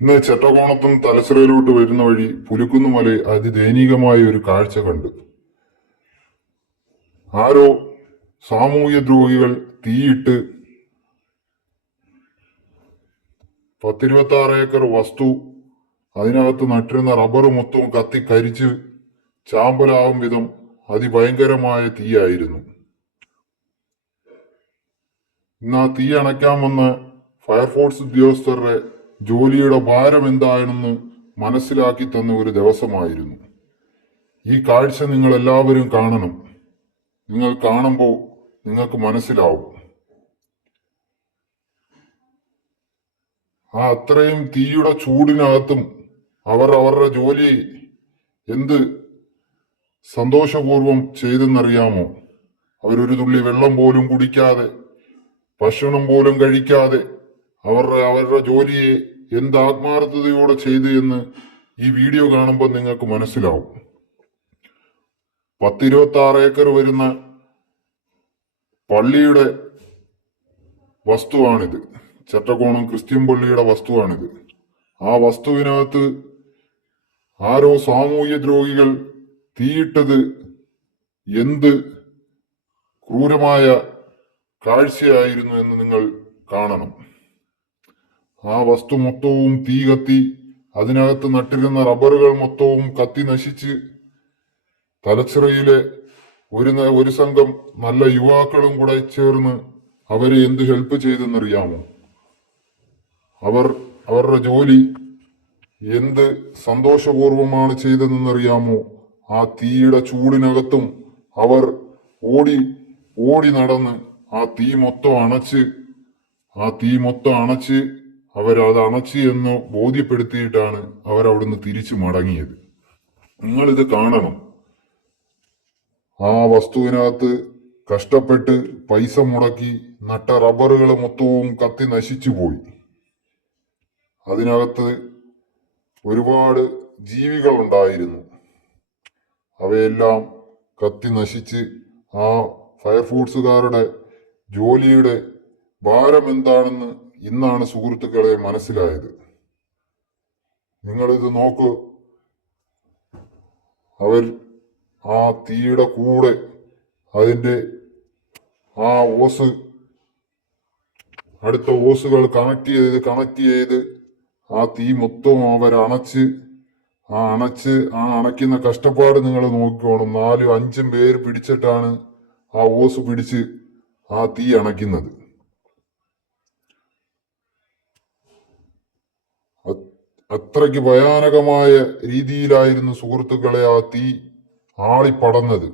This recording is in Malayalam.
ഇന്ന് ചെറ്റകോണത്തും തലശ്ശേരിയിലോട്ട് വരുന്ന വഴി പുലിക്കുന്നുമല അതിദയനീയമായ ഒരു കാഴ്ച കണ്ടു. ആരോ സാമൂഹ്യ ദ്രോഹികൾ തീയിട്ട് 10-26 ഏക്കർ വസ്തു, അതിനകത്ത് നട്ടിരുന്ന റബ്ബർ മൊത്തവും കത്തിക്കരിച്ച് ചാമ്പലാവും വിധം അതിഭയങ്കരമായ തീയായിരുന്നു. ഇന്ന് ആ തീ അണയ്ക്കാൻ വന്ന ഫയർഫോഴ്സ് ഉദ്യോഗസ്ഥരുടെ ജോലിയുടെ ഭാരം എന്താണെന്ന് മനസ്സിലാക്കി തന്ന ഒരു ദിവസമായിരുന്നു. ഈ കാഴ്ച നിങ്ങൾ എല്ലാവരും കാണണം. നിങ്ങൾ കാണുമ്പോൾ നിങ്ങൾക്ക് മനസ്സിലാവും. ആ അത്രയും തീയുടെ ചൂടിനകത്തും അവർ അവരുടെ ജോലി എന്ത് സന്തോഷപൂർവം ചെയ്തെന്നറിയാമോ? അവരൊരു തുള്ളി വെള്ളം പോലും കുടിക്കാതെ, ഭക്ഷണം പോലും കഴിക്കാതെ അവരുടെ ജോലിയെ എന്ത് ആത്മാർത്ഥതയോടെ ചെയ്തു എന്ന് ഈ വീഡിയോ കാണുമ്പോൾ നിങ്ങൾക്ക് മനസ്സിലാവും. 10-26 ഏക്കർ വരുന്ന പള്ളിയുടെ വസ്തുവാണിത്. ചെറ്റകോണം ക്രിസ്ത്യൻ പള്ളിയുടെ വസ്തുവാണിത്. ആ വസ്തുവിനകത്ത് ആരോ സാമൂഹ്യ ദ്രോഹികൾ തീയിട്ടത് എന്ത് ക്രൂരമായ കാഴ്ചയായിരുന്നു എന്ന് നിങ്ങൾ കാണണം. ആ വസ്തു മൊത്തവും തീ കത്തി, അതിനകത്ത് നട്ടിരുന്ന റബ്ബറുകൾ മൊത്തവും കത്തി നശിച്ച്, തലച്ചിറയിലെ ഒരു സംഘം നല്ല യുവാക്കളും കൂടെ ചേർന്ന് അവരെ എന്ത് ഹെൽപ്പ് ചെയ്തെന്നറിയാമോ? അവരുടെ ജോലി എന്ത് സന്തോഷപൂർവമാണ് ചെയ്തതെന്നറിയാമോ? ആ തീയുടെ ചൂടിനകത്തും അവർ ഓടി നടന്ന് ആ തീ മൊത്തം അണച്ച് അവരത് അണച്ച് എന്ന് ബോധ്യപ്പെടുത്തിയിട്ടാണ് അവരവിടുന്ന് തിരിച്ചു മടങ്ങിയത്. നിങ്ങളിത് കാണണം. ആ വസ്തുവിനകത്ത് കഷ്ടപ്പെട്ട് പൈസ മുടക്കി നട്ട റബ്ബറുകൾ മൊത്തവും കത്തി നശിച്ചു പോയി. അതിനകത്ത് ഒരുപാട് ജീവികൾ ഉണ്ടായിരുന്നു. അവയെല്ലാം കത്തി നശിച്ച് ആ ഫയർഫോഴ്സുകാരുടെ ജോലിയുടെ ഭാരം എന്താണെന്ന് ഇന്നാണ് സുഹൃത്തുക്കളെ മനസ്സിലായത്. നിങ്ങളിത് നോക്കൂ. അവർ ആ തീയുടെ കൂടെ അതിൻ്റെ ആ അടുത്ത ഓസുകൾ കണക്ട് ചെയ്ത് ആ തീ മൊത്തം അവർ അണയ്ക്കുന്ന കഷ്ടപ്പാട് നിങ്ങൾ നോക്കിക്കോണം. 4-5 പേര് പിടിച്ചിട്ടാണ് ആ ഓസ് പിടിച്ച് ആ തീ അണയ്ക്കുന്നത്. അത്രയ്ക്ക് ഭയാനകമായ രീതിയിലായിരുന്നു സുഹൃത്തുക്കളെ ആ തീ ആളിപ്പടർന്നത്.